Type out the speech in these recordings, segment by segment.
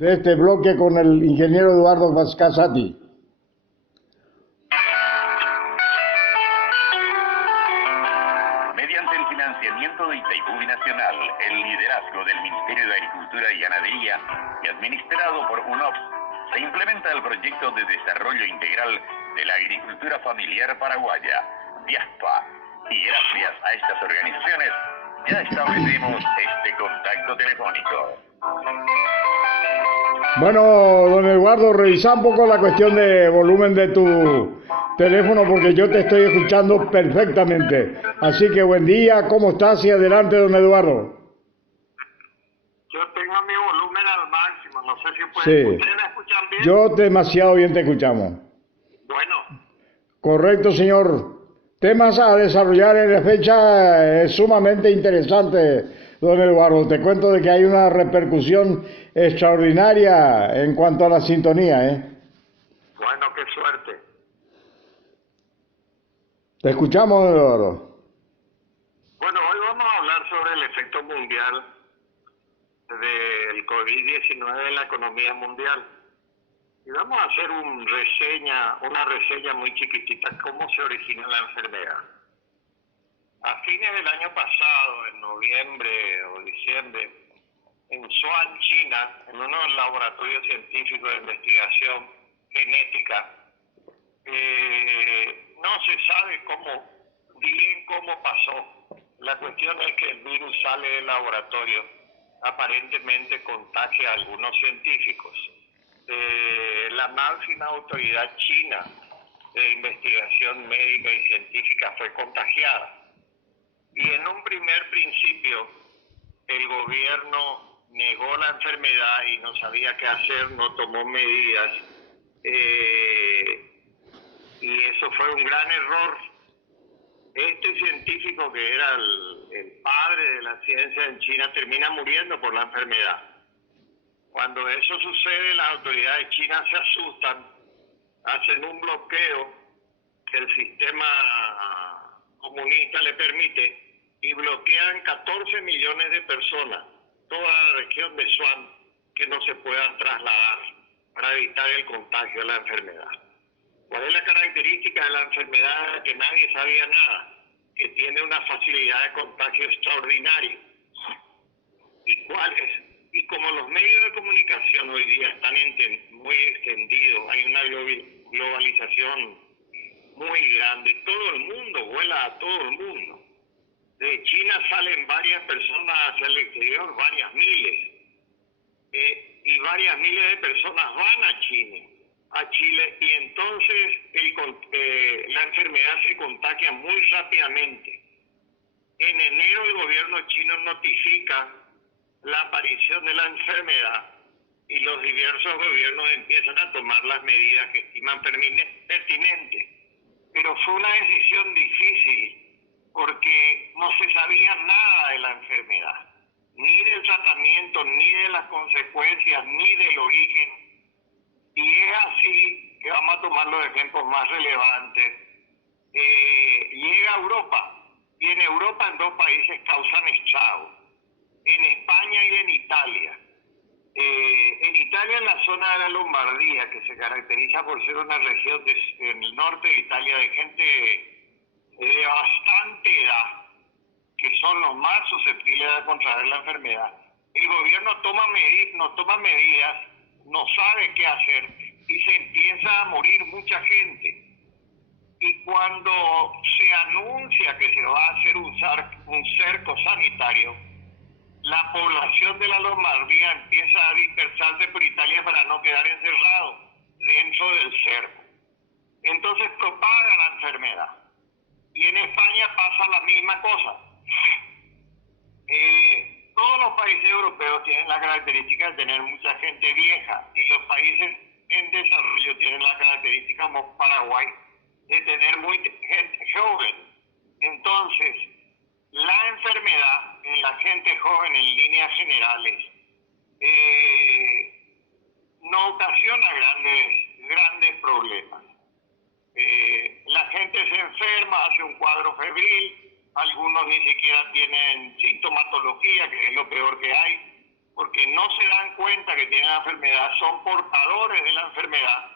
de este bloque con el ingeniero Eduardo Casati. Mediante el financiamiento de Itaipú Binacional, el liderazgo del Ministerio de Agricultura y Ganadería y administrado por UNOPS, se implementa el proyecto de desarrollo integral de la agricultura familiar paraguaya, DIASPA, y gracias a estas organizaciones ya establecemos este contacto telefónico. Bueno, don Eduardo, revisa un poco la cuestión de volumen de tu teléfono porque yo te estoy escuchando perfectamente. Así que buen día, ¿cómo estás? Y adelante, don Eduardo. Yo tengo mi volumen al máximo, no sé si Sí. ¿Ustedes me escuchan bien? Yo demasiado bien te escuchamos. Bueno, Correcto, señor. Temas a desarrollar en la fecha es sumamente interesante, don Eduardo. Te cuento de que hay una repercusión extraordinaria en cuanto a la sintonía, bueno, qué suerte. Te escuchamos, don Eduardo. Bueno, hoy vamos a hablar sobre el efecto mundial del COVID-19 en la economía mundial. Y vamos a hacer una reseña muy chiquitita, cómo se origina la enfermedad. A fines del año pasado, en noviembre o diciembre, en Wuhan, China, en uno de los laboratorios científicos de investigación genética, no se sabe bien cómo pasó. La cuestión es que el virus sale del laboratorio, aparentemente contagia a algunos científicos. La máxima autoridad china de investigación médica y científica fue contagiada. Y en un primer principio, el gobierno negó la enfermedad y no sabía qué hacer, no tomó medidas. Y eso fue un gran error. Este científico, que era el padre de la ciencia en China, termina muriendo por la enfermedad. Cuando eso sucede, las autoridades chinas se asustan, hacen un bloqueo que el sistema comunista le permite y bloquean 14 millones de personas, toda la región de Wuhan, que no se puedan trasladar para evitar el contagio de la enfermedad. ¿Cuál es la característica de la enfermedad? Que nadie sabía nada, que tiene una facilidad de contagio extraordinaria. ¿Y cuál es? Y como los medios de comunicación hoy día están muy extendidos, hay una globalización muy grande, todo el mundo vuela a todo el mundo. De China salen varias personas hacia el exterior, varias miles, y varias miles de personas van a Chile, y entonces la enfermedad se contagia muy rápidamente. En enero el gobierno chino notifica la aparición de la enfermedad y los diversos gobiernos empiezan a tomar las medidas que estiman pertinentes. Pero fue una decisión difícil porque no se sabía nada de la enfermedad, ni del tratamiento, ni de las consecuencias, ni del origen. Y es así que vamos a tomar los ejemplos más relevantes. Llega a Europa, y en Europa en 2 países causan estragos, en España y en Italia. En Italia, en la zona de la Lombardía, que se caracteriza por ser una región en el norte de Italia de gente de bastante edad, que son los más susceptibles de contraer la enfermedad, el gobierno no toma medidas, no sabe qué hacer y se empieza a morir mucha gente. Y cuando se anuncia que se va a hacer un cerco sanitario, la población de la Lombardía empieza a dispersarse por Italia para no quedar encerrado dentro del cerco. Entonces propaga la enfermedad. Y en España pasa la misma cosa. Todos los países europeos tienen la característica de tener mucha gente vieja, y los países en desarrollo tienen la característica, como Paraguay, de tener gente joven. Entonces, la enfermedad en la gente joven, en líneas generales, no ocasiona grandes problemas. La gente se enferma, hace un cuadro febril, algunos ni siquiera tienen sintomatología, que es lo peor que hay, porque no se dan cuenta que tienen la enfermedad, son portadores de la enfermedad,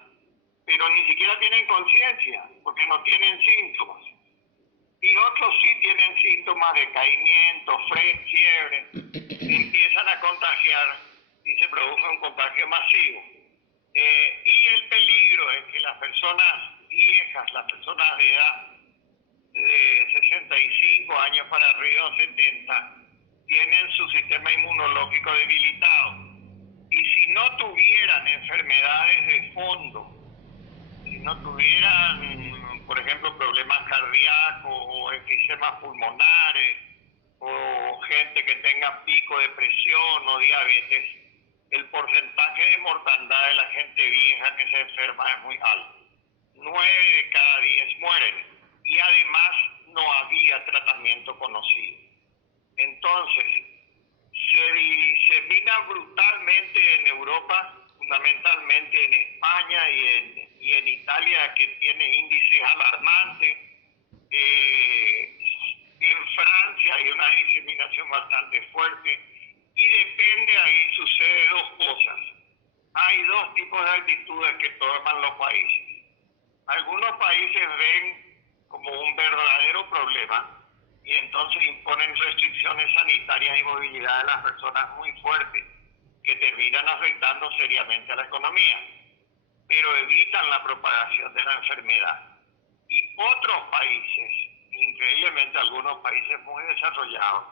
pero ni siquiera tienen conciencia, porque no tienen síntomas. Y otros sí tienen síntomas de decaimiento, fiebre, empiezan a contagiar y se produce un contagio masivo. Y el peligro es que las personas viejas, las personas de edad de 65 años para arriba o 70, tienen su sistema inmunológico debilitado. Y si no tuvieran enfermedades de fondo, si no tuvieran, por ejemplo, problemas cardíacos o efemas pulmonares, o gente que tenga pico de presión o diabetes, el porcentaje de mortandad de la gente vieja que se enferma es muy alto. 9 de cada 10 mueren. Y además no había tratamiento conocido. Entonces, se disemina brutalmente en Europa, fundamentalmente en España y en Italia, que tiene índices alarmantes. En Francia hay una diseminación bastante fuerte. Y depende, ahí sucede dos cosas. Hay dos tipos de actitudes que toman los países. Algunos países ven como un verdadero problema y entonces imponen restricciones sanitarias y movilidad de las personas muy fuertes que terminan afectando seriamente a la economía, pero evitan la propagación de la enfermedad. Y otros países, increíblemente algunos países muy desarrollados,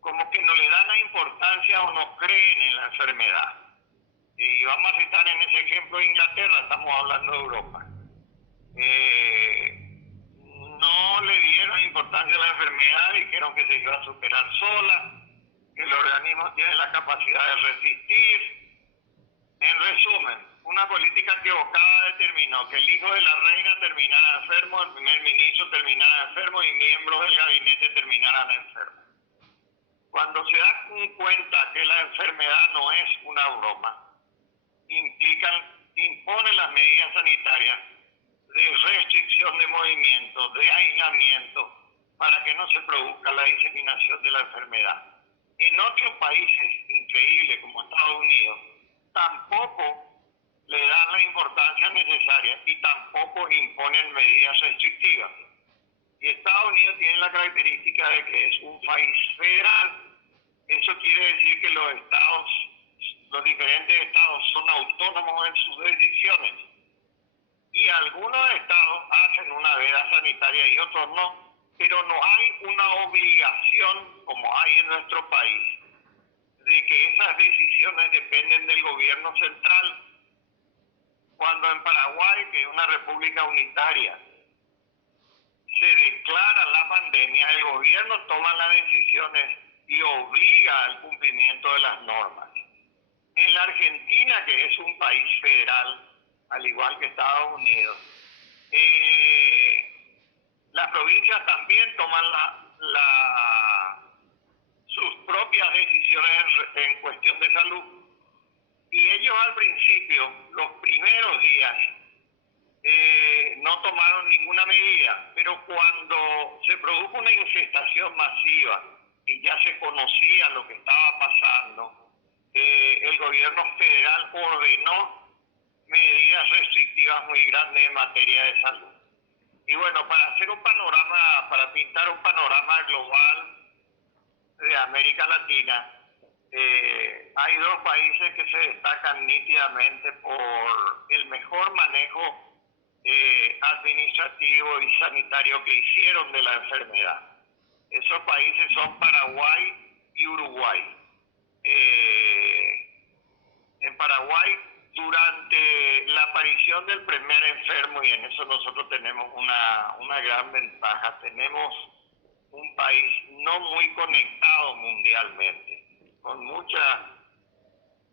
como que no le dan la importancia o no creen en la enfermedad. Y vamos a citar en ese ejemplo Inglaterra, estamos hablando de Europa. No le dieron importancia a la enfermedad, dijeron que se iba a superar sola, que el organismo tiene la capacidad de resistir. En resumen, una política equivocada determinó que el hijo de la reina terminara enfermo, el primer ministro terminara enfermo y miembros del gabinete terminaran enfermos. Cuando se dan cuenta que la enfermedad no es una broma, impone las medidas sanitarias de restricción de movimiento, de aislamiento, para que no se produzca la diseminación de la enfermedad. En otros países increíbles como Estados Unidos, tampoco le dan la importancia necesaria y tampoco imponen medidas restrictivas. Y Estados Unidos tiene la característica de que es un país federal. Eso quiere decir que los diferentes estados son autónomos en sus decisiones. Y algunos estados hacen una veda sanitaria y otros no, pero no hay una obligación, como hay en nuestro país, de que esas decisiones dependen del gobierno central. Cuando en Paraguay, que es una república unitaria, se declara la pandemia, el gobierno toma las decisiones y obliga al cumplimiento de las normas. En la Argentina, que es un país federal, al igual que Estados Unidos, las provincias también toman sus propias decisiones en cuestión de salud. Y ellos al principio, los primeros días, no tomaron ninguna medida, pero cuando se produjo una infestación masiva y ya se conocía lo que estaba pasando, el gobierno federal ordenó medidas restrictivas muy grandes en materia de salud. Y bueno, para pintar un panorama global de América Latina, hay dos países que se destacan nítidamente por el mejor manejo administrativo y sanitario que hicieron de la enfermedad. Esos países son Paraguay y Uruguay. En Paraguay, durante la aparición del primer enfermo, y en eso nosotros tenemos una gran ventaja, tenemos un país no muy conectado mundialmente, con muchas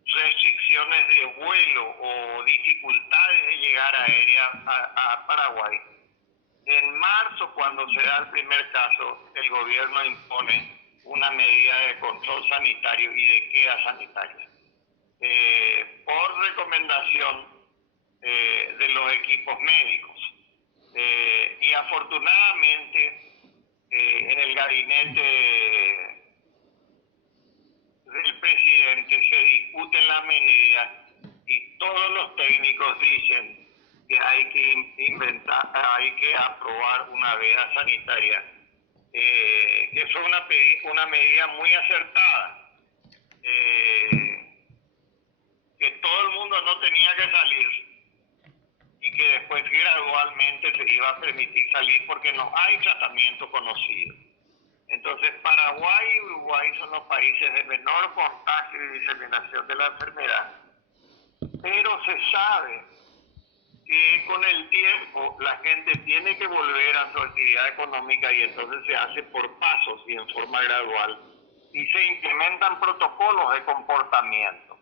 restricciones de vuelo o dificultades de llegar aérea a Paraguay. En marzo, cuando se da el primer caso, el gobierno impone una medida de control sanitario y de queda sanitaria. Por recomendación de los equipos médicos. Y afortunadamente, en el gabinete del presidente se discuten las medidas y todos los técnicos dicen que hay que hay que aprobar una veda sanitaria, que fue una medida muy acertada, que todo el mundo no tenía que salir y que después gradualmente se iba a permitir salir porque no hay tratamiento conocido. Entonces Paraguay y Uruguay son los países de menor contagio y diseminación de la enfermedad, pero se sabe que con el tiempo la gente tiene que volver a su actividad económica y entonces se hace por pasos y en forma gradual y se implementan protocolos de comportamiento.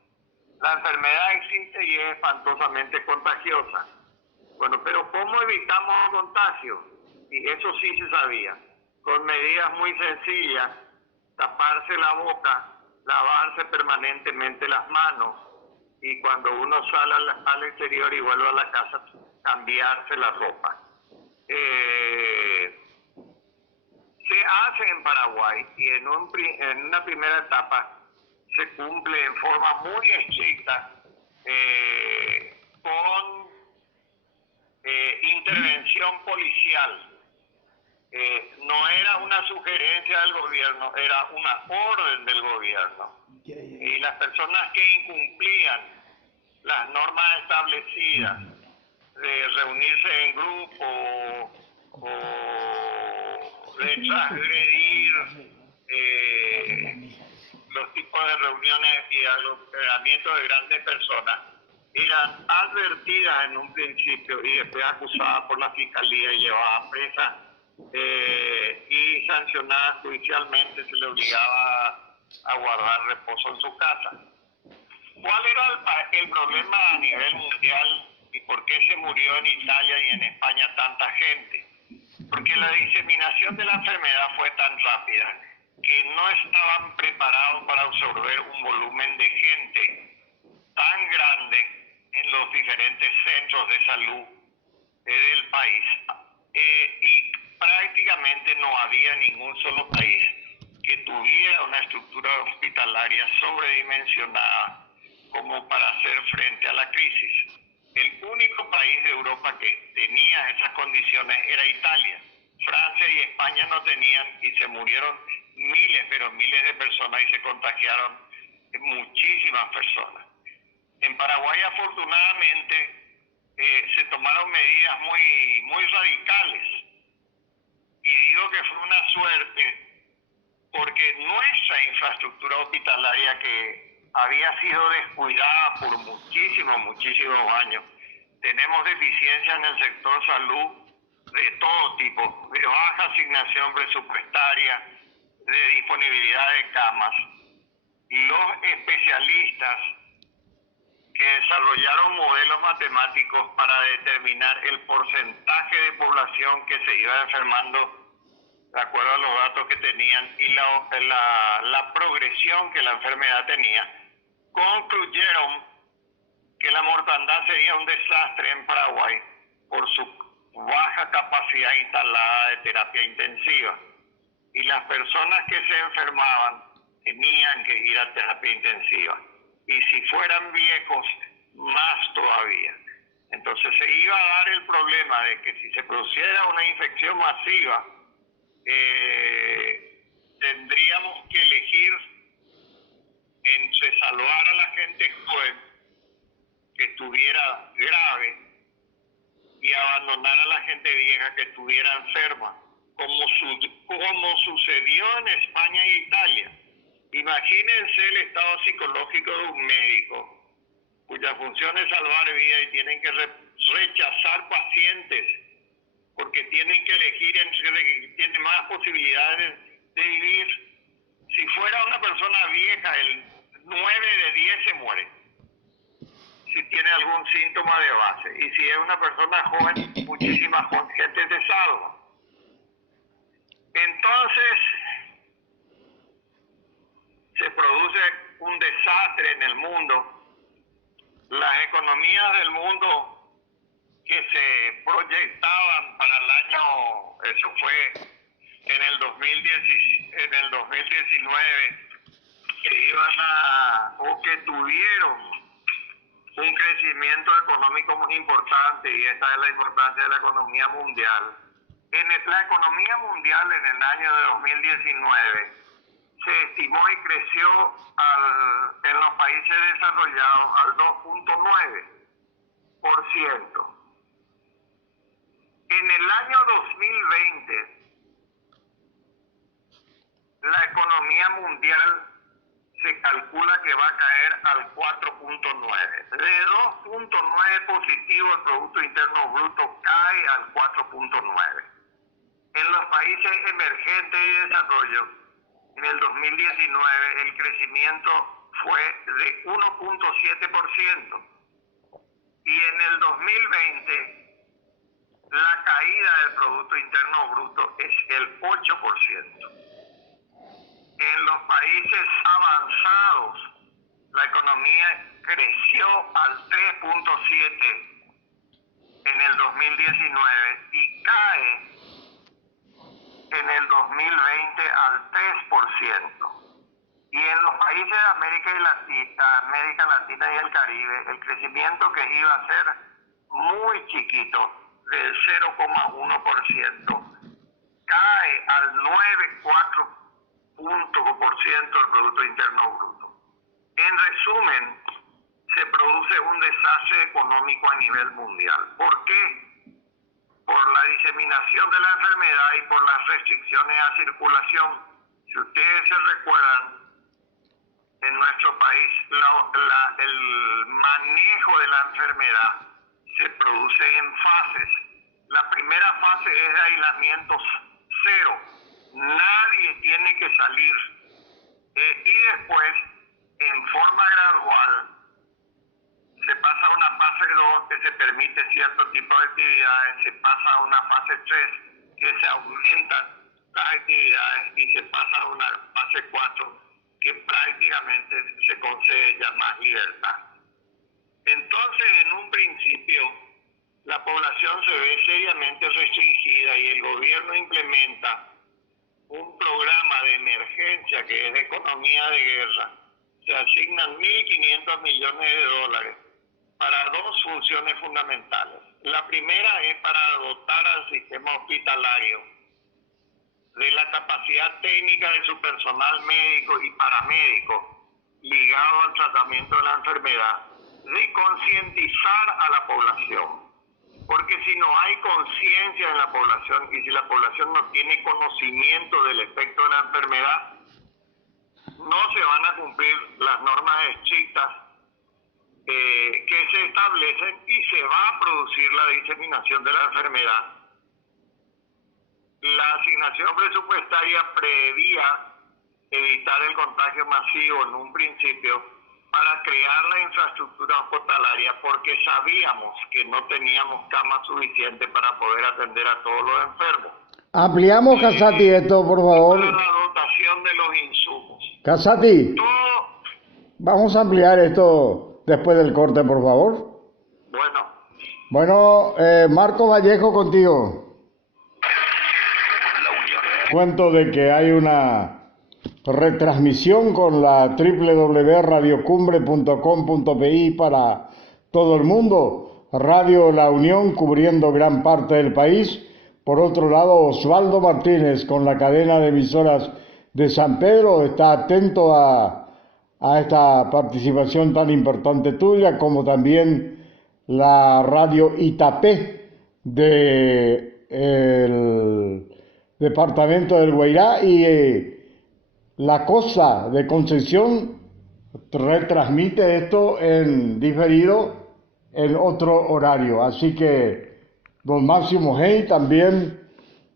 La enfermedad existe y es espantosamente contagiosa. Bueno, pero ¿cómo evitamos el contagio? Y eso sí se sabía, con medidas muy sencillas: taparse la boca, lavarse permanentemente las manos, y cuando uno sale al exterior y vuelve a la casa, cambiarse la ropa. Se hace en Paraguay y en una primera etapa se cumple en forma muy estricta con intervención policial. No era una sugerencia del gobierno, era una orden del gobierno. Y las personas que incumplían las normas establecidas de reunirse en grupo o de transgredir los tipos de reuniones y aglomeramientos de grandes personas, eran advertidas en un principio y después acusadas por la fiscalía y llevadas presas y sancionadas judicialmente. Se le obligaba a guardar reposo en su casa. ¿Cuál era el problema a nivel mundial y por qué se murió en Italia y en España tanta gente? Porque la diseminación de la enfermedad fue tan rápida que no estaban preparados para absorber un volumen de gente tan grande en los diferentes centros de salud del país. Y prácticamente no había ningún solo país que tuviera una estructura hospitalaria sobredimensionada como para hacer frente a la crisis. El único país de Europa que tenía esas condiciones era Italia. Francia y España no tenían y se murieron miles, pero miles de personas y se contagiaron muchísimas personas. En Paraguay, afortunadamente, se tomaron medidas muy radicales. Y digo que fue una suerte porque nuestra infraestructura hospitalaria, que había sido descuidada por muchísimos años, tenemos deficiencia en el sector salud de todo tipo, de baja asignación presupuestaria, de disponibilidad de camas. Los especialistas que desarrollaron modelos matemáticos para determinar el porcentaje de población que se iba enfermando de acuerdo a los datos que tenían y la progresión que la enfermedad tenía, concluyeron que la mortandad sería un desastre en Paraguay por su baja capacidad instalada de terapia intensiva. Y las personas que se enfermaban tenían que ir a terapia intensiva. Y si fueran viejos, más todavía. Entonces se iba a dar el problema de que si se produciera una infección masiva, tendríamos que elegir entre salvar a la gente joven que estuviera grave y abandonar a la gente vieja que estuviera enferma, como sucedió en España y Italia. Imagínense el estado psicológico de un médico cuya función es salvar vidas y tienen que rechazar pacientes porque tienen que elegir entre el que tiene más posibilidades de vivir. Si fuera una persona vieja, el 9 de 10 se muere si tiene algún síntoma de base, y si es una persona joven, muchísima gente se salva. Entonces se produce un desastre en el mundo. Las economías del mundo que se proyectaban para el año, eso fue en el 2019, que iban o que tuvieron un crecimiento económico muy importante, y esta es la importancia de la economía mundial. La economía mundial en el año de 2019 se estimó y creció en los países desarrollados al 2.9%. En el año 2020, la economía mundial se calcula que va a caer al 4.9. De 2.9 positivo, el Producto Interno Bruto cae al 4.9. En los países emergentes y desarrollo, en el 2019 el crecimiento fue de 1.7%, y en el 2020 la caída del Producto Interno Bruto es el 8%. En los países avanzados, la economía creció al 3.7 en el 2019 y cae en el 2020 al 3%. Y en los países de América Latina y el Caribe, el crecimiento que iba a ser muy chiquito, del 0,1%, cae al 9,4% del Producto Interno Bruto. En resumen, se produce un desastre económico a nivel mundial. ¿Por qué? Por la diseminación de la enfermedad y por las restricciones a circulación. Si ustedes se recuerdan, en nuestro país el manejo de la enfermedad se produce en fases. La primera fase es de aislamiento cero. Nadie tiene que salir. Y después, en forma gradual, se pasa a una fase 2 que se permite cierto tipo de actividades, se pasa a una fase 3 que se aumentan las actividades y se pasa a una fase 4 que prácticamente se concede ya más libertad. Entonces, en un principio, la población se ve seriamente restringida y el gobierno implementa un programa de emergencia que es de economía de guerra. Se asignan 1.500 millones de dólares para dos funciones fundamentales. La primera es para dotar al sistema hospitalario de la capacidad técnica de su personal médico y paramédico ligado al tratamiento de la enfermedad, de concientizar a la población. Porque si no hay conciencia en la población y si la población no tiene conocimiento del efecto de la enfermedad, no se van a cumplir las normas estrictas que se establecen y se va a producir la diseminación de la enfermedad. La asignación presupuestaria prevía evitar el contagio masivo en un principio para crear la infraestructura hospitalaria, porque sabíamos que no teníamos camas suficientes para poder atender a todos los enfermos. Ampliamos, Casati, esto, por favor. Para la dotación de los insumos. Casati, vamos a ampliar esto después del corte, por favor. Bueno, Marco Vallejo, contigo. Cuento de que hay una retransmisión con la www.radiocumbre.com.pi para todo el mundo. Radio La Unión cubriendo gran parte del país. Por otro lado, Osvaldo Martínez con la cadena de emisoras de San Pedro está atento a esta participación tan importante tuya, como también la radio Itapé del departamento del Guairá y la Cosa de Concepción retransmite esto en diferido en otro horario. Así que don Máximo Hey también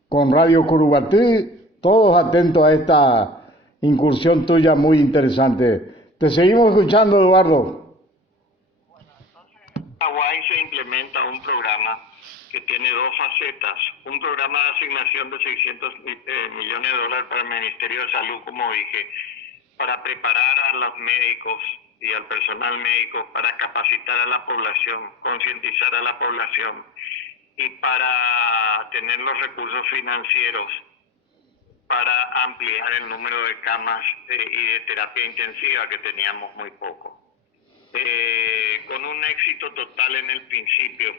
con Radio Curubatí, todos atentos a esta incursión tuya muy interesante. Te seguimos escuchando, Eduardo. Bueno, entonces en Hawái se implementa un programa que tiene dos facetas. Un programa de asignación de 600 millones de dólares para el Ministerio de Salud, como dije, para preparar a los médicos y al personal médico, para capacitar a la población, concientizar a la población y para tener los recursos financieros para ampliar el número de camas y de terapia intensiva, que teníamos muy poco. Con un éxito total en el principio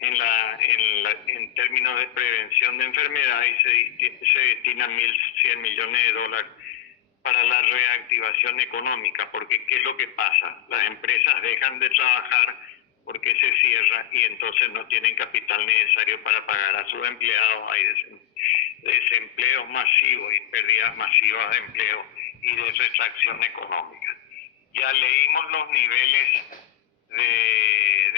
en términos de prevención de enfermedades, se destinan 1.100 millones de dólares para la reactivación económica, porque ¿qué es lo que pasa? Las empresas dejan de trabajar porque se cierra y entonces no tienen capital necesario para pagar a sus empleados. Hay desempleos masivos y pérdidas masivas de empleo y de retracción económica. Ya leímos los niveles de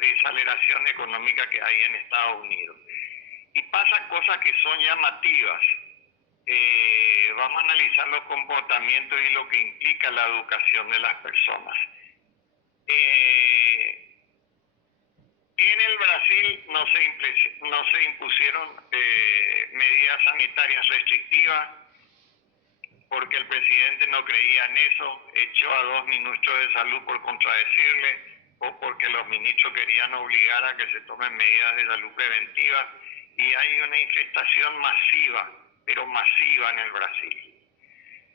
desaceleración económica que hay en Estados Unidos. Y pasan cosas que son llamativas. Vamos a analizar los comportamientos y lo que implica la educación de las personas. En el Brasil no se impusieron medidas sanitarias restrictivas porque el presidente no creía en eso, echó a 2 ministros de salud por contradecirle o porque los ministros querían obligar a que se tomen medidas de salud preventivas, y hay una infestación masiva, pero masiva en el Brasil.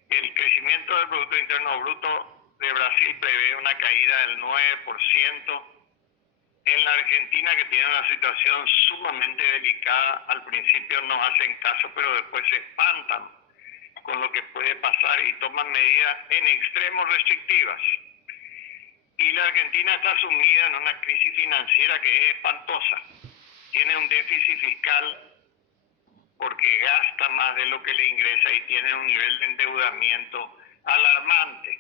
El crecimiento del Producto Interno Bruto de Brasil prevé una caída del 9%. En la Argentina, que tiene una situación sumamente delicada, al principio no hacen caso, pero después se espantan con lo que puede pasar y toman medidas en extremo restrictivas. Y la Argentina está sumida en una crisis financiera que es espantosa. Tiene un déficit fiscal porque gasta más de lo que le ingresa y tiene un nivel de endeudamiento alarmante.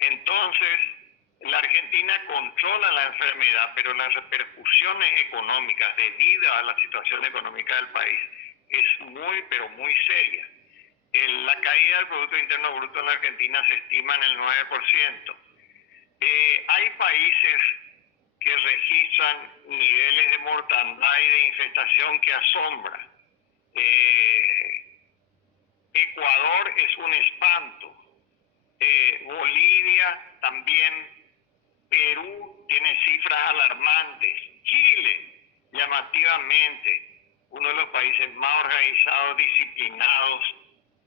Entonces, la Argentina controla la enfermedad, pero las repercusiones económicas debido a la situación económica del país es muy, pero muy seria. La caída del Producto Interno Bruto en la Argentina se estima en el 9%. Hay países que registran niveles de mortandad y de infestación que asombran. Ecuador es un espanto. Bolivia también. Perú tiene cifras alarmantes. Chile, llamativamente, uno de los países más organizados, disciplinados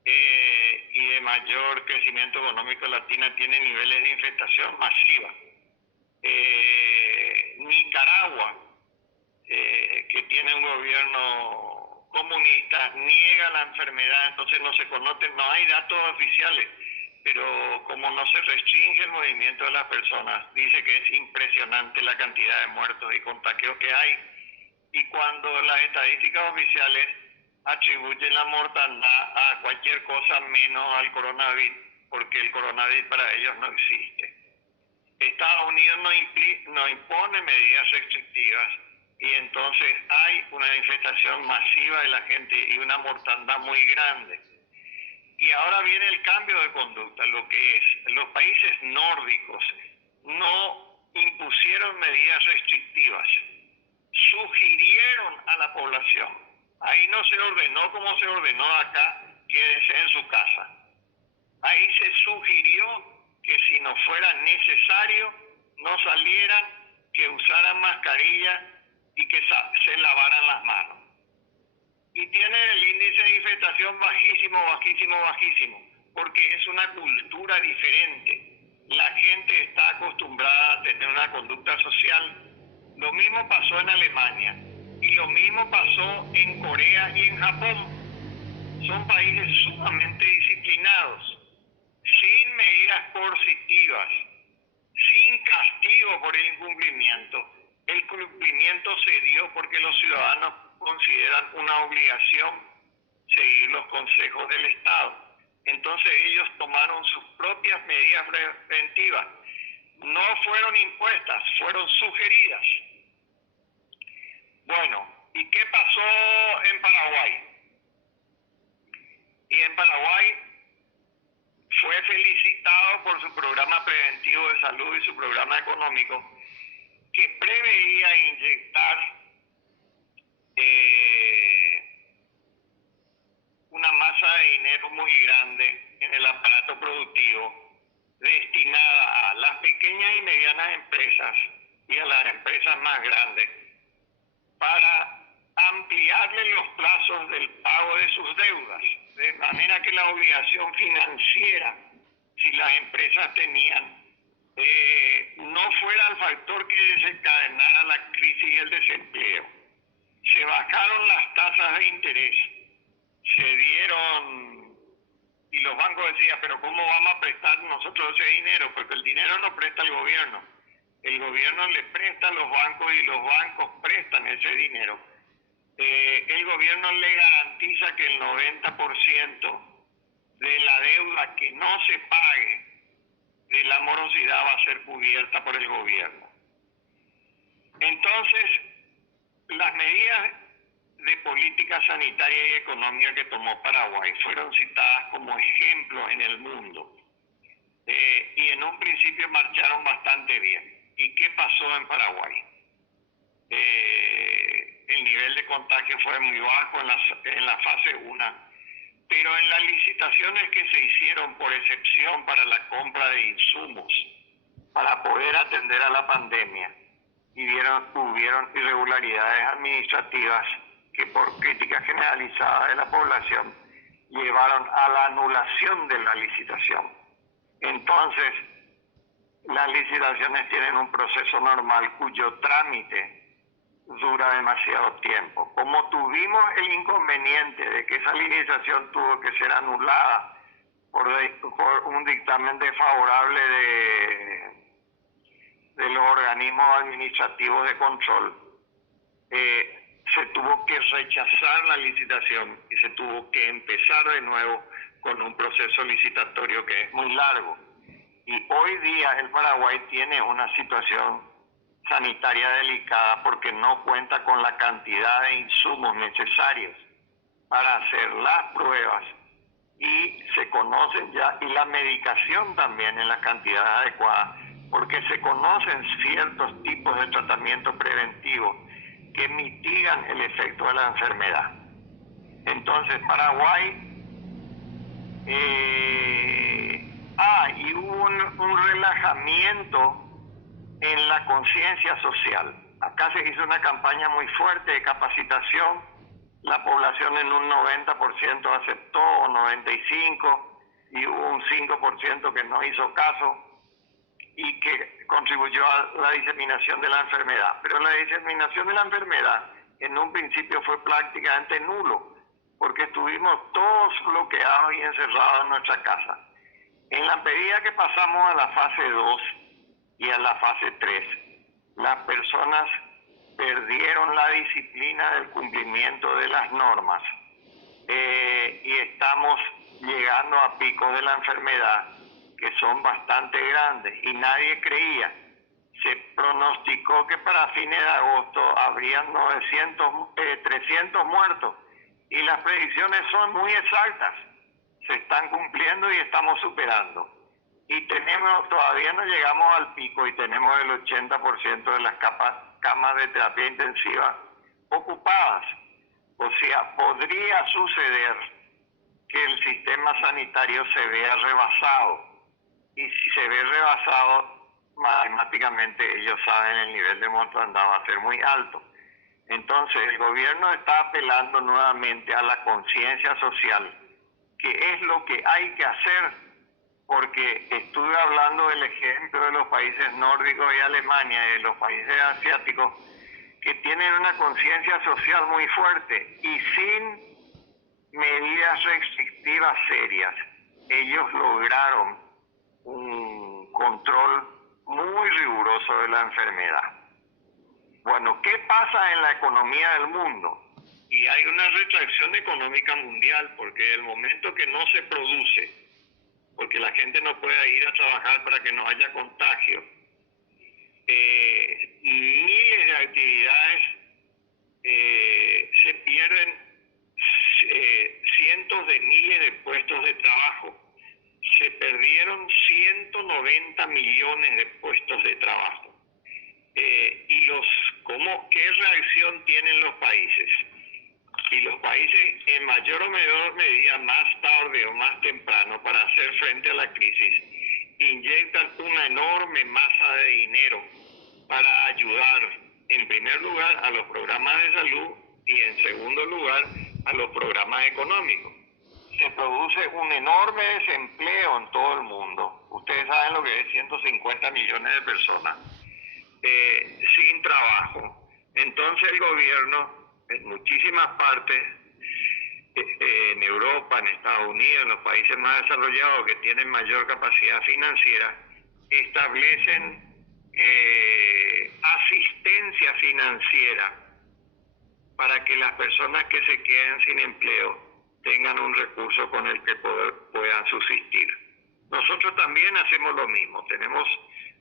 y de mayor crecimiento económico latina, tiene niveles de infestación masiva. Nicaragua, que tiene un gobierno comunista, niega la enfermedad, entonces no se conocen, no hay datos oficiales, pero como no se restringe el movimiento de las personas, dice que es impresionante la cantidad de muertos y contagios que hay. Y cuando las estadísticas oficiales atribuyen la mortandad a cualquier cosa menos al coronavirus, porque el coronavirus para ellos no existe. Estados Unidos no impone medidas restrictivas y entonces hay una infestación masiva de la gente y una mortandad muy grande. Y ahora viene el cambio de conducta, lo que es, los países nórdicos no impusieron medidas restrictivas, sugirieron a la población. Ahí no se ordenó como se ordenó acá, quédese en su casa. Ahí se sugirió que si no fuera necesario, no salieran, que usaran mascarilla y que se lavaran las manos. Y tienen el índice de infestación bajísimo, porque es una cultura diferente. La gente está acostumbrada a tener una conducta social. Lo mismo pasó en Alemania y lo mismo pasó en Corea y en Japón. Son países sumamente disciplinados, sin medidas coercitivas, sin castigo por el incumplimiento. El cumplimiento se dio porque los ciudadanos consideran una obligación seguir los consejos del Estado. Entonces ellos tomaron sus propias medidas preventivas. No fueron impuestas, fueron sugeridas. Bueno, ¿y qué pasó en Paraguay? Y en Paraguay fue felicitado por su programa preventivo de salud y su programa económico, que preveía inyectar una masa de dinero muy grande en el aparato productivo, destinada a las pequeñas y medianas empresas y a las empresas más grandes, para ampliarle los plazos del pago de sus deudas, de manera que la obligación financiera, si las empresas tenían, no fuera el factor que desencadenara la crisis y el desempleo. Se bajaron las tasas de interés, se dieron, y los bancos decían, pero ¿cómo vamos a prestar nosotros ese dinero? Porque el dinero lo presta el gobierno le presta a los bancos y los bancos prestan ese dinero. El gobierno le garantiza que el 90% de la deuda que no se pague de la morosidad va a ser cubierta por el gobierno. Entonces, las medidas de política sanitaria y económica que tomó Paraguay fueron citadas como ejemplo en el mundo, y en un principio marcharon bastante bien. ¿Y qué pasó en Paraguay? El nivel de contagio fue muy bajo en la fase 1, pero en las licitaciones que se hicieron por excepción para la compra de insumos para poder atender a la pandemia, hubieron irregularidades administrativas que por crítica generalizada de la población llevaron a la anulación de la licitación. Entonces, las licitaciones tienen un proceso normal cuyo trámite dura demasiado tiempo. Como tuvimos el inconveniente de que esa licitación tuvo que ser anulada por un dictamen desfavorable de los organismos administrativos de control, se tuvo que rechazar la licitación y se tuvo que empezar de nuevo con un proceso licitatorio que es muy largo. Y hoy día el Paraguay tiene una situación sanitaria delicada porque no cuenta con la cantidad de insumos necesarios para hacer las pruebas, y se conocen ya, y la medicación también en la cantidad adecuada, porque se conocen ciertos tipos de tratamiento preventivo que mitigan el efecto de la enfermedad. Entonces Paraguay y hubo un relajamiento en la conciencia social. Acá se hizo una campaña muy fuerte de capacitación, la población en un 90% aceptó, o 95%, y hubo un 5% que no hizo caso y que contribuyó a la diseminación de la enfermedad. Pero la diseminación de la enfermedad en un principio fue prácticamente nulo, porque estuvimos todos bloqueados y encerrados en nuestra casa. En la medida que pasamos a la fase 2 y a la fase 3, las personas perdieron la disciplina del cumplimiento de las normas, y estamos llegando a picos de la enfermedad que son bastante grandes y nadie creía. Se pronosticó que para fines de agosto habrían 300 muertos, y las predicciones son muy exactas, se están cumpliendo y estamos superando. Y todavía no llegamos al pico y tenemos el 80% de las camas de terapia intensiva ocupadas. O sea, podría suceder que el sistema sanitario se vea rebasado. Y si se ve rebasado, matemáticamente ellos saben el nivel de mortandad va a ser muy alto. Entonces el gobierno está apelando nuevamente a la conciencia social, que es lo que hay que hacer, porque estuve hablando del ejemplo de los países nórdicos y Alemania y de los países asiáticos que tienen una conciencia social muy fuerte y sin medidas restrictivas serias, ellos lograron un control muy riguroso de la enfermedad. Bueno, ¿qué pasa en la economía del mundo? Y hay una retracción económica mundial, porque el momento que no se produce, porque la gente no puede ir a trabajar para que no haya contagio, miles de actividades se pierden, cientos de miles de puestos de trabajo. Se perdieron 190 millones de puestos de trabajo. ¿Qué reacción tienen los países? Y los países, en mayor o menor medida, más tarde o más temprano, para hacer frente a la crisis, inyectan una enorme masa de dinero para ayudar, en primer lugar, a los programas de salud y en segundo lugar a los programas económicos. Se produce un enorme desempleo en todo el mundo. Ustedes saben lo que es 150 millones de personas sin trabajo. Entonces el gobierno, en muchísimas partes, en Europa, en Estados Unidos, en los países más desarrollados que tienen mayor capacidad financiera, establecen asistencia financiera para que las personas que se queden sin empleo tengan un recurso con el que puedan subsistir. Nosotros también hacemos lo mismo. Tenemos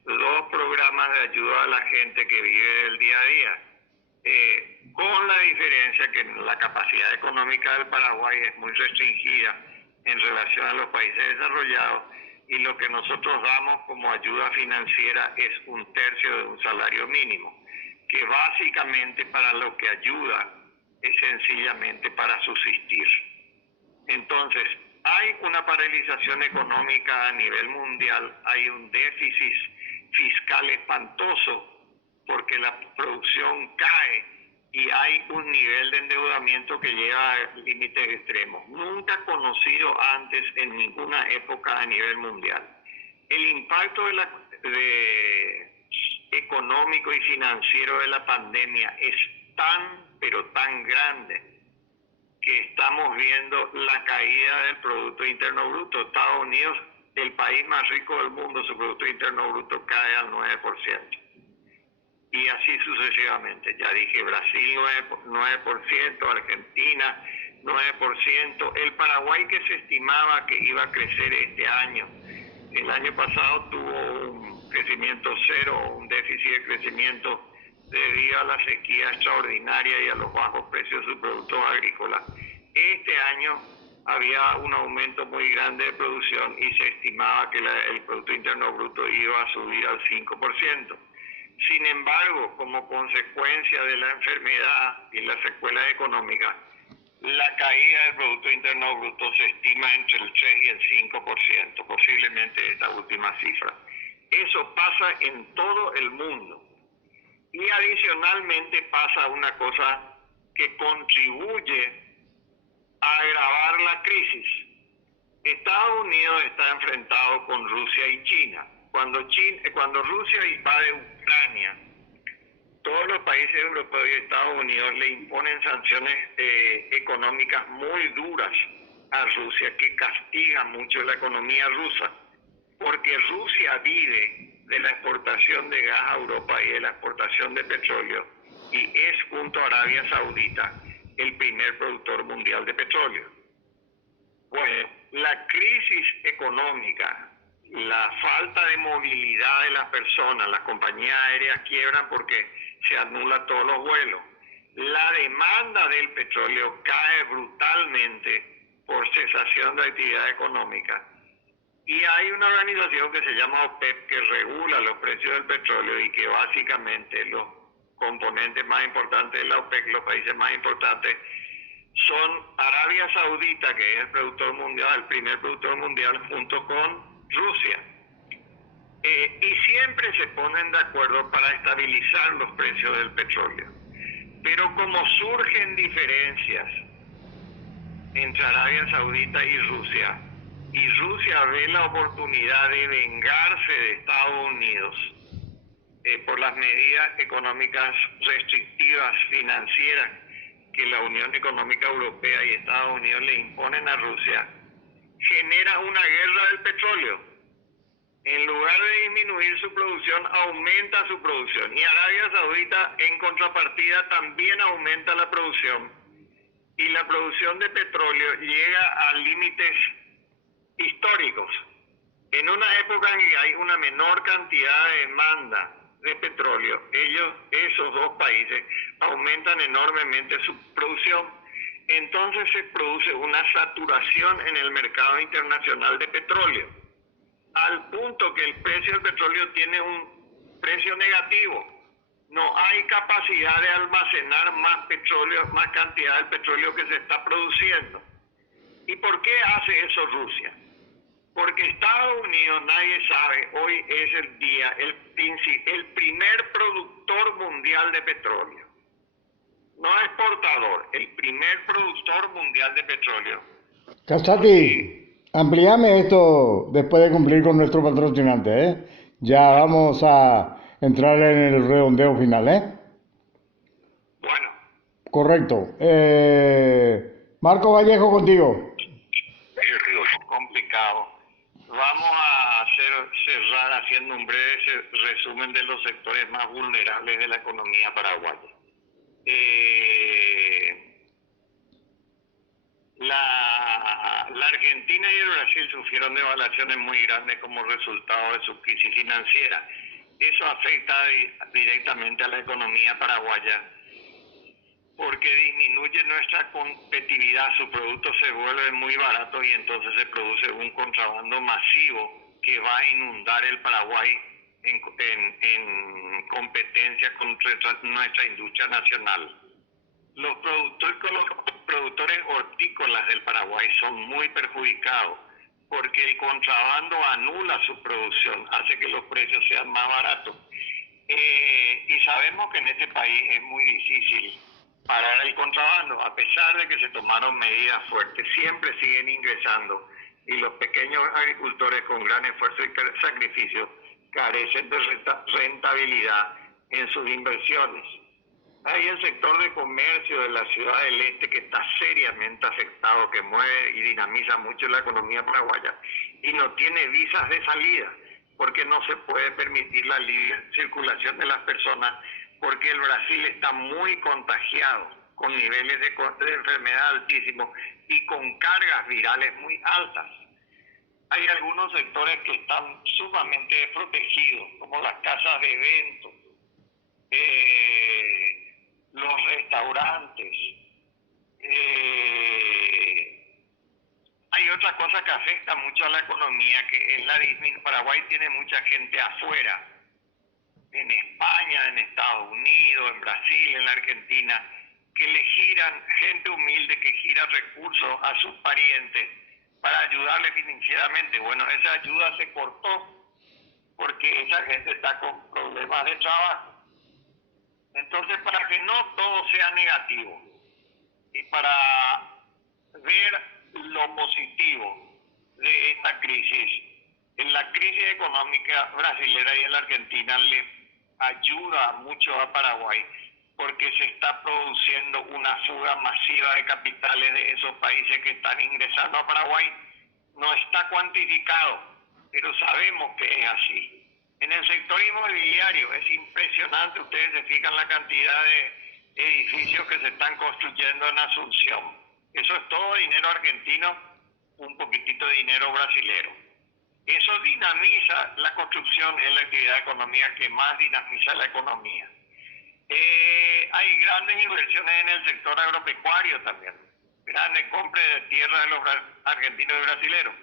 2 programas de ayuda a la gente que vive del día a día, con la diferencia que la capacidad económica del Paraguay es muy restringida en relación a los países desarrollados, y lo que nosotros damos como ayuda financiera es 1/3 de un salario mínimo, que básicamente para lo que ayuda es sencillamente para subsistir. Entonces, hay una paralización económica a nivel mundial, hay un déficit fiscal espantoso porque la producción cae y hay un nivel de endeudamiento que llega a límites extremos, nunca conocido antes en ninguna época a nivel mundial. El impacto económico y financiero de la pandemia es pero tan grande que estamos viendo la caída del Producto Interno Bruto. Estados Unidos, el país más rico del mundo, su Producto Interno Bruto cae al 9%. Y así sucesivamente. Ya dije, Brasil 9%, Argentina 9%. El Paraguay, que se estimaba que iba a crecer este año, el año pasado tuvo un crecimiento cero, un déficit de crecimiento debido a la sequía extraordinaria y a los bajos precios de sus productos agrícolas. Este año había un aumento muy grande de producción y se estimaba que el Producto Interno Bruto iba a subir al 5%. Sin embargo, como consecuencia de la enfermedad y las secuelas económicas, la caída del Producto Interno Bruto se estima entre el 3 y el 5%, posiblemente esta última cifra. Eso pasa en todo el mundo. Y adicionalmente pasa una cosa que contribuye a agravar la crisis. Estados Unidos está enfrentado con Rusia y China. Cuando Rusia invade Ucrania, todos los países europeos y Estados Unidos le imponen sanciones económicas muy duras a Rusia, que castigan mucho la economía rusa, porque Rusia vive de la exportación de gas a Europa y de la exportación de petróleo, y es junto a Arabia Saudita el primer productor mundial de petróleo. Bueno, la crisis económica, la falta de movilidad de las personas, las compañías aéreas quiebran porque se anulan todos los vuelos. La demanda del petróleo cae brutalmente por cesación de actividad económica. Y hay una organización que se llama OPEP que regula los precios del petróleo y que básicamente los componentes más importantes de la OPEP, los países más importantes, son Arabia Saudita, que es el productor mundial, el primer productor mundial, junto con Rusia. Y siempre se ponen de acuerdo para estabilizar los precios del petróleo. Pero como surgen diferencias entre Arabia Saudita y Rusia ve la oportunidad de vengarse de Estados Unidos por las medidas económicas restrictivas financieras que la Unión Económica Europea y Estados Unidos le imponen a Rusia, genera una guerra del petróleo. En lugar de disminuir su producción, aumenta su producción. Y Arabia Saudita, en contrapartida, también aumenta la producción. Y la producción de petróleo llega a límites históricos. En una época en que hay una menor cantidad de demanda de petróleo, esos dos países aumentan enormemente su producción. Entonces se produce una saturación en el mercado internacional de petróleo, al punto que el precio del petróleo tiene un precio negativo. No hay capacidad de almacenar más petróleo, más cantidad del petróleo que se está produciendo. ¿Y por qué hace eso Rusia? Porque Estados Unidos, nadie sabe, hoy es el día, el primer productor mundial de petróleo. no exportador, el primer productor mundial de petróleo. Casati, amplíame esto después de cumplir con nuestro patrocinante, ¿eh? Ya vamos a entrar en el redondeo final, ¿eh? Bueno, Correcto. Marco Vallejo contigo. complicado. Vamos a cerrar haciendo un breve resumen de los sectores más vulnerables de la economía paraguaya. La Argentina y el Brasil sufrieron devaluaciones muy grandes como resultado de su crisis financiera. Eso afecta directamente a la economía paraguaya porque disminuye nuestra competitividad, su producto se vuelve muy barato y entonces se produce un contrabando masivo que va a inundar el Paraguay en competencia con nuestra industria nacional. Los productores hortícolas del Paraguay son muy perjudicados porque el contrabando anula su producción, hace que los precios sean más baratos. Y sabemos que en este país es muy difícil parar el contrabando, a pesar de que se tomaron medidas fuertes, siempre siguen ingresando y los pequeños agricultores con gran esfuerzo y sacrificio carecen de rentabilidad en sus inversiones. Hay el sector de comercio de la ciudad del este que está seriamente afectado, que mueve y dinamiza mucho la economía paraguaya y no tiene visas de salida porque no se puede permitir la libre circulación de las personas porque el Brasil está muy contagiado con niveles de enfermedad altísimos y con cargas virales muy altas. Hay algunos sectores que están sumamente desprotegidos, como las casas de eventos, los restaurantes. Hay otra cosa que afecta mucho a la economía, que es la disminución. Paraguay tiene mucha gente afuera, en España, en Estados Unidos, en Brasil, en la Argentina, que le giran, gente humilde que gira recursos a sus parientes para ayudarles financieramente. Bueno, esa ayuda se cortó porque esa gente está con problemas de trabajo. Entonces, para que no todo sea negativo y para ver lo positivo de esta crisis, en la crisis económica brasilera y en la Argentina le ayuda mucho a Paraguay porque se está produciendo una fuga masiva de capitales de esos países que están ingresando a Paraguay. No está cuantificado, pero sabemos que es así. En el sector inmobiliario es impresionante, ustedes se fijan la cantidad de edificios que se están construyendo en Asunción. Eso es todo dinero argentino, un poquitito de dinero brasilero. Eso dinamiza la construcción, es la actividad económica que más dinamiza la economía. Hay grandes inversiones en el sector agropecuario también, grandes compras de tierra de los argentinos y brasileros.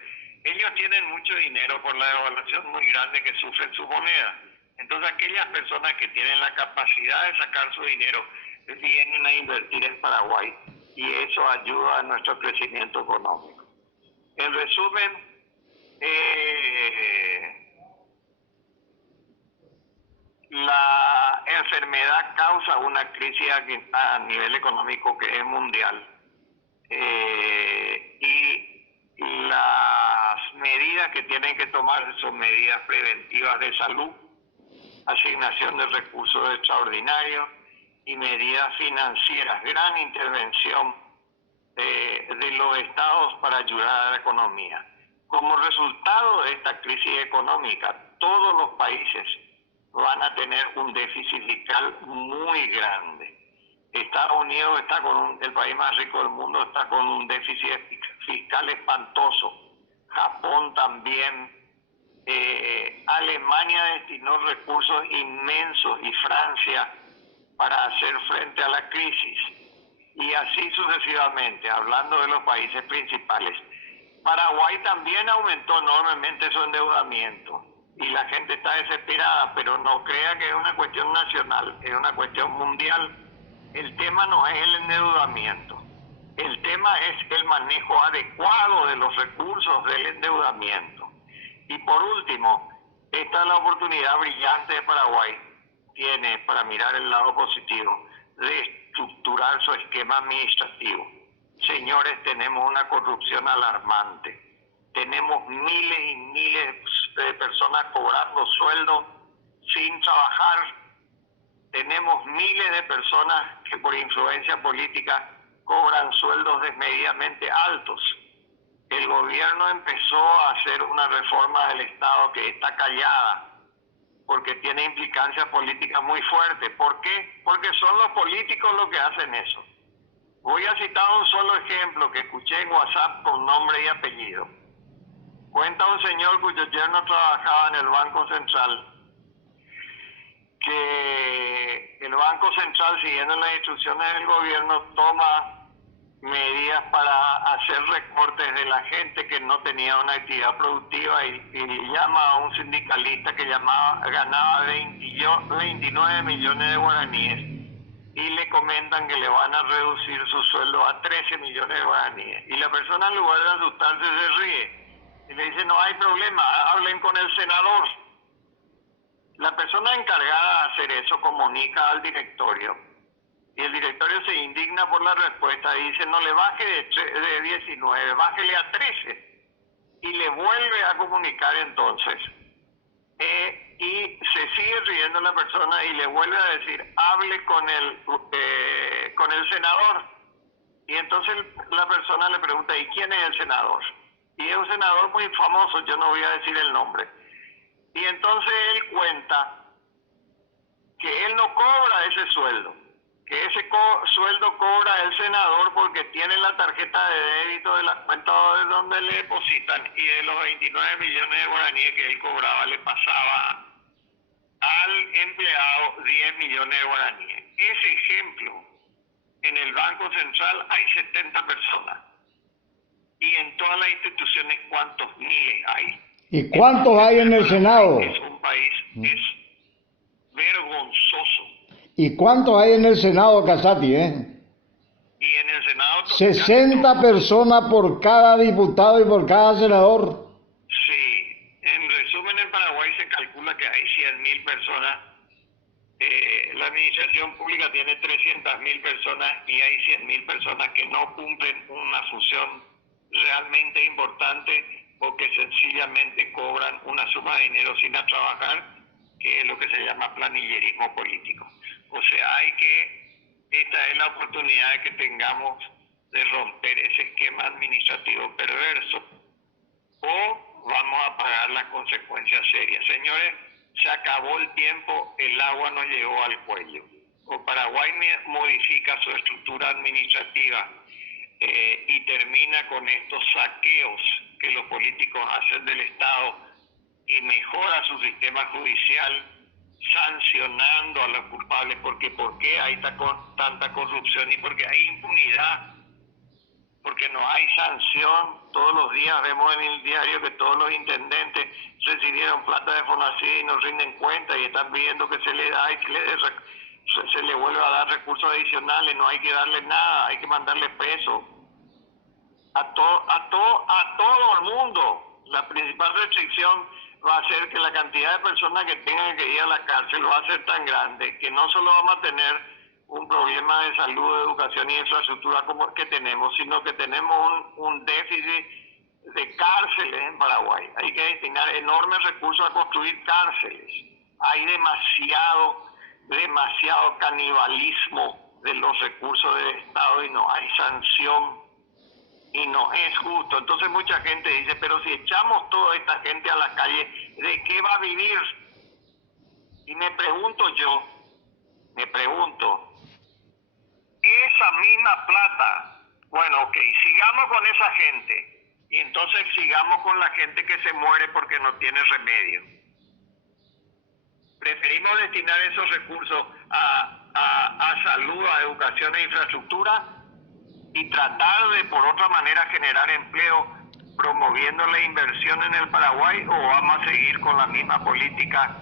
Ellos tienen mucho dinero por la devaluación muy grande que sufren su moneda. Entonces aquellas personas que tienen la capacidad de sacar su dinero vienen a invertir en Paraguay y eso ayuda a nuestro crecimiento económico. En resumen, la enfermedad causa una crisis a nivel económico que es mundial y las medidas que tienen que tomar son medidas preventivas de salud, asignación de recursos extraordinarios y medidas financieras, gran intervención de los estados para ayudar a la economía. Como resultado de esta crisis económica, todos los países van a tener un déficit fiscal muy grande. Estados Unidos está el país más rico del mundo, está con un déficit fiscal espantoso. Japón también. Alemania destinó recursos inmensos y Francia para hacer frente a la crisis. Y así sucesivamente, hablando de los países principales. Paraguay también aumentó enormemente su endeudamiento y la gente está desesperada, pero no crea que es una cuestión nacional, es una cuestión mundial. El tema no es el endeudamiento, el tema es el manejo adecuado de los recursos del endeudamiento. Y por último, esta es la oportunidad brillante de Paraguay, tiene para mirar el lado positivo, de estructurar su esquema administrativo. Señores, tenemos una corrupción alarmante. Tenemos miles y miles de personas cobrando sueldo sin trabajar. Tenemos miles de personas que por influencia política cobran sueldos desmedidamente altos. El gobierno empezó a hacer una reforma del Estado que está callada porque tiene implicancias políticas muy fuertes. ¿Por qué? Porque son los políticos los que hacen eso. Voy a citar un solo ejemplo que escuché en WhatsApp con nombre y apellido. Cuenta un señor cuyo yerno trabajaba en el Banco Central que el Banco Central, siguiendo las instrucciones del gobierno, toma medidas para hacer recortes de la gente que no tenía una actividad productiva y llama a un sindicalista que ganaba 29 millones de guaraníes y le comentan que le van a reducir su sueldo a 13 millones de guaraníes. Y la persona, en lugar de asustarse, se ríe y le dice: no hay problema, hablen con el senador. La persona encargada de hacer eso comunica al directorio y el directorio se indigna por la respuesta y dice: no le baje de 19, bájele a 13. Y le vuelve a comunicar entonces. Y se sigue riendo la persona y le vuelve a decir: hable con el senador. Y entonces la persona le pregunta: ¿y quién es el senador? Y es un senador muy famoso, yo no voy a decir el nombre. Y entonces él cuenta que él no cobra ese sueldo, que ese sueldo cobra el senador porque tiene la tarjeta de débito de la cuenta de donde le depositan, y de los 29 millones de guaraníes que él cobraba le pasaba al empleado 10 millones de guaraníes. Ese ejemplo, en el Banco Central hay 70 personas. Y en todas las instituciones, ¿cuántos miles hay? ¿Y cuántos hay en el Senado? Es un país, es vergonzoso. ¿Y cuántos hay en el Senado, Casati, Y en el Senado... 60 personas por cada diputado y por cada senador. Sí, en resumen, en Paraguay se calcula que hay 100.000 personas. La administración pública tiene 300.000 personas y hay 100.000 personas que no cumplen una función realmente importante porque sencillamente cobran una suma de dinero sin trabajar, que es lo que se llama planillerismo político. O sea, esta es la oportunidad que tengamos de romper ese esquema administrativo perverso, o vamos a pagar las consecuencias serias. Señores, se acabó el tiempo, el agua nos llegó al cuello. O Paraguay modifica su estructura administrativa y termina con estos saqueos que los políticos hacen del Estado y mejora su sistema judicial sancionando a los culpables, porque ¿por qué hay tanta corrupción? Y porque hay impunidad, porque no hay sanción. Todos los días vemos en el diario que todos los intendentes recibieron plata de FONACYT y no rinden cuenta y están pidiendo que se le da y se le vuelva a dar recursos adicionales. No hay que darle nada, hay que mandarle peso a todo el mundo. La principal restricción va a ser que la cantidad de personas que tengan que ir a la cárcel va a ser tan grande que no solo vamos a tener un problema de salud, de educación y infraestructura como que tenemos, sino que tenemos un déficit de cárceles en Paraguay. Hay que destinar enormes recursos a construir cárceles. Hay demasiado canibalismo de los recursos del Estado y no hay sanción y no es justo. Entonces mucha gente dice: pero si echamos toda esta gente a la calle, ¿de qué va a vivir? Y me pregunto, esa misma plata, bueno, ok, sigamos con esa gente y entonces sigamos con la gente que se muere porque no tiene remedio. Preferimos destinar esos recursos a salud, a educación e infraestructura y tratar de por otra manera generar empleo promoviendo la inversión en el Paraguay, o vamos a seguir con la misma política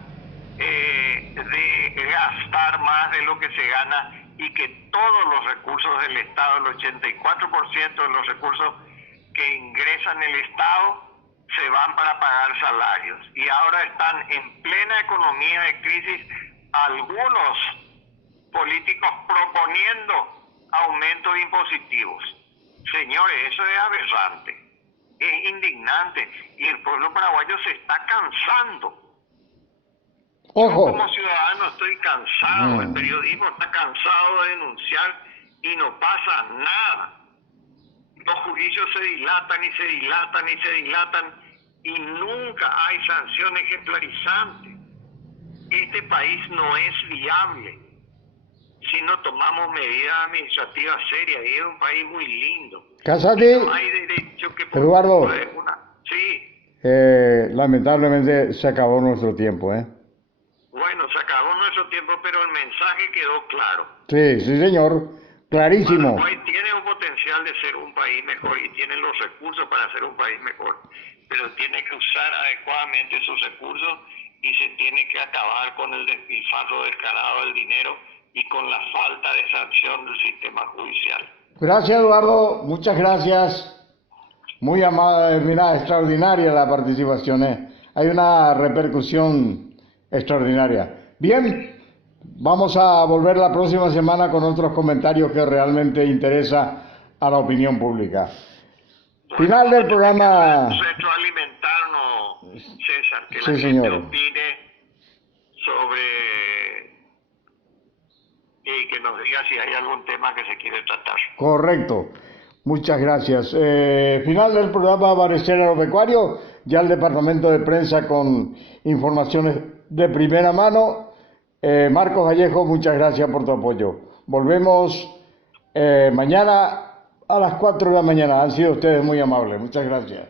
de gastar más de lo que se gana y que todos los recursos del Estado, el 84% de los recursos que ingresan el Estado se van para pagar salarios? Y ahora están en plena economía de crisis algunos políticos proponiendo aumentos impositivos. Señores, eso es aberrante, es indignante y el pueblo paraguayo se está cansando. Yo Ojo. como ciudadano estoy cansado, el periodismo está cansado de denunciar y no pasa nada. Los juicios se dilatan y se dilatan y se dilatan y nunca hay sanción ejemplarizante. Este país no es viable si no tomamos medidas administrativas serias y es un país muy lindo. Casati, No hay derecho que Eduardo. Sí, lamentablemente se acabó nuestro tiempo, ¿eh? bueno, se acabó nuestro tiempo, pero el mensaje quedó claro. Sí, sí, señor. Clarísimo. Paraguay tiene un potencial de ser un país mejor y tiene los recursos para ser un país mejor, pero tiene que usar adecuadamente sus recursos y se tiene que acabar con el despilfarro descarado del dinero y con la falta de sanción del sistema judicial. Gracias, Eduardo. Muchas gracias. Muy amable, mira, extraordinaria la participación, ¿eh? Hay una repercusión extraordinaria. Bien, vamos a volver la próxima semana con otros comentarios que realmente interesa a la opinión pública. Final del programa. Retroalimentarnos, César, que Sí, la gente señor. opine sobre y que nos diga si hay algún tema que se quiere tratar. Correcto. Muchas gracias. Final del programa Barister Agropecuario. Ya el departamento de prensa con informaciones de primera mano. Marcos Vallejo, muchas gracias por tu apoyo. Volvemos mañana a las 4 de la mañana. Han sido ustedes muy amables. Muchas gracias.